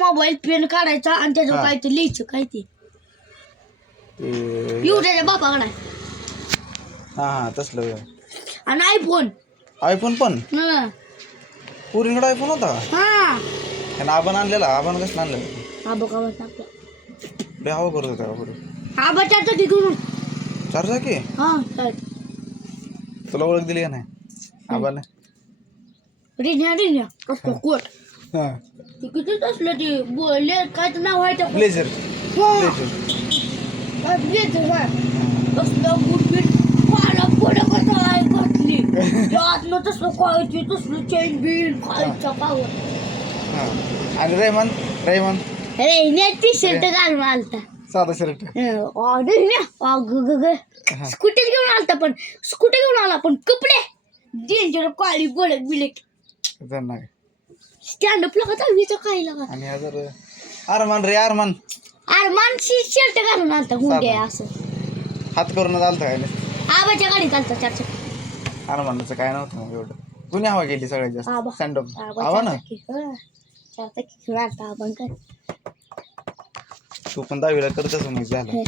Mobile pen काढायचा आणि त्याच्यावर काय ते लिहायचं काय ते येऊ त्याच्या बापाकडे हा तसलं. आणि आयफोन पण पुरीकडे आयफोन होता हा त्यानं आपण आणलेला. आपण कसं आणलेलं आबा का टाकला लय हवा करत होता का पुढे आबा चारचा घेऊन चार चाकी. हा काय तुला ओळख दिली का नाही आबाने? रिन्या कोट हा ते कितीच असलं ते बोलले काय तर नाव आहे त्या ब्लेझर. तसलं गुडबीट मला पुढे कसं घातली त्यातनं तसलं खायची तसलं चेन बिन खायचं पावर. आणि रेहमान अरे टी शर्ट घालून आलता साधा शर्ट. स्कूटीच घेऊन आलता पण स्कूटी घेऊन आला पण कपडे डेंजर काळी बोलत बिलेट स्टँडअपला का दहावीचं काय लागा आणि अरमान अरमानशी शर्ट घालून आलता गुंडे असं हात करून आलता काय आबाच्या गाडीत आलता चार चक्की. अरमानचं काय नव्हतं मग एवढं. कुणी हवा गेली सगळ्यात जास्त स्टँडअप आवा ना. चार चक्की घेऊन आलता आपण काय तू पण 10वीला करतच मग झालं.